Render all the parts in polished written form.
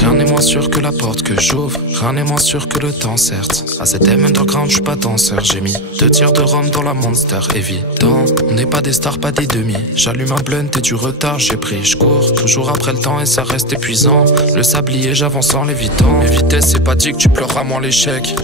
Rien n'est moins sûr que la porte que j'ouvre, rien n'est moins sûr que le temps, certes. À cet M underground, je suis pas danseur, j'ai mis 2 tiers de rhum dans la Monster, évident. On n'est pas des stars, pas des demi. J'allume un blunt et du retard, j'ai pris. Je cours toujours après le temps et ça reste épuisant. Le sablier, j'avance en l'évitant. Les vitesses, c'est pas dit que tu pleureras moins l'échec.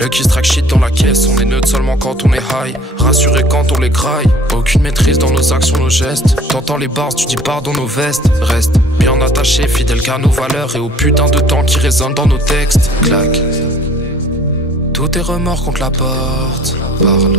Le kiss track shit dans la caisse, on est neutre seulement quand on est high. Rassuré quand on les graille. Aucune maîtrise dans nos actions, nos gestes. T'entends les bars, tu dis pardon nos vestes. Reste bien attaché, fidèle qu'à nos valeurs et au putain de temps qui résonne dans nos textes. Clac. Tous tes remords contre la porte. Parle.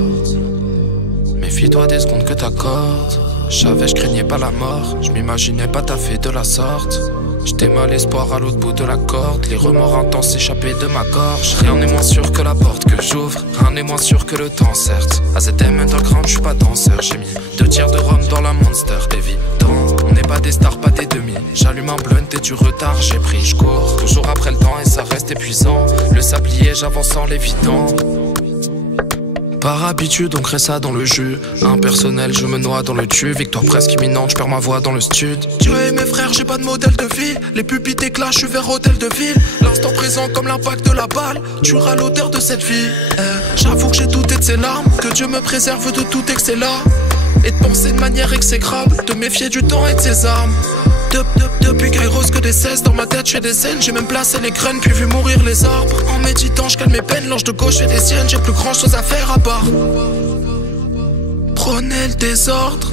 Méfie-toi des secondes que t'accordes. J'savais, j'craignais pas la mort. J'm'imaginais pas taffer de la sorte. J'étais mal espoir à l'autre bout de la corde. Les remords intenses s'échappaient de ma gorge. Rien n'est moins sûr que la porte que j'ouvre. Rien n'est moins sûr que le temps, certes. À cet M underground, je suis pas danseur. J'ai mis 2 tiers de rhum dans la Monster, évident. On n'est pas des stars, pas des demi. J'allume un blunt et du retard, j'ai pris. Je cours toujours après le temps et ça reste épuisant. Le sablier, j'avance en l'évitant. Par habitude, on crée ça dans le jus. Impersonnel, je me noie dans le tube. Victoire presque imminente, je perds ma voix dans le stud. Dieu et mes frères, j'ai pas de modèle de vie. Les pupilles t'éclatent, je suis vers hôtel de ville. L'instant présent comme l'impact de la balle. Tu auras l'odeur de cette vie. J'avoue que j'ai douté de ces larmes. Que Dieu me préserve de tout excès là. Et de penser de manière exécrable. De méfier du temps et de ses armes. Depuis Kairos que des cesses, dans ma tête je fais des scènes. J'ai même placé les graines puis vu mourir les arbres. En méditant je calme mes peines, l'ange de gauche fait des siennes. J'ai plus grand chose à faire à part prôner le désordre.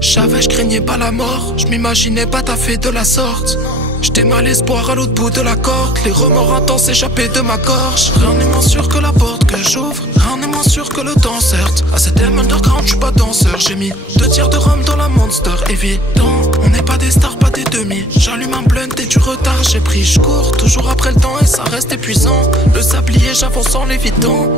J'savais, j'craignais pas la mort. J'm'imaginais pas taffer de la sorte. J'étais mal espoir à l'autre bout de la corde. Les remords intenses s'échappaient de ma gorge. Rien n'est moins sûr que la porte que j'ouvre. Rien n'est moins sûr que le temps, certes. À cet M underground, je suis pas danseur. J'ai mis 2 tiers de rhum dans la Monster, évident. On n'est pas des stars, pas des demi. J'allume un blunt et du retard, j'ai pris. Je cours toujours après le temps et ça reste épuisant. Le sablier, j'avance en l'évitant.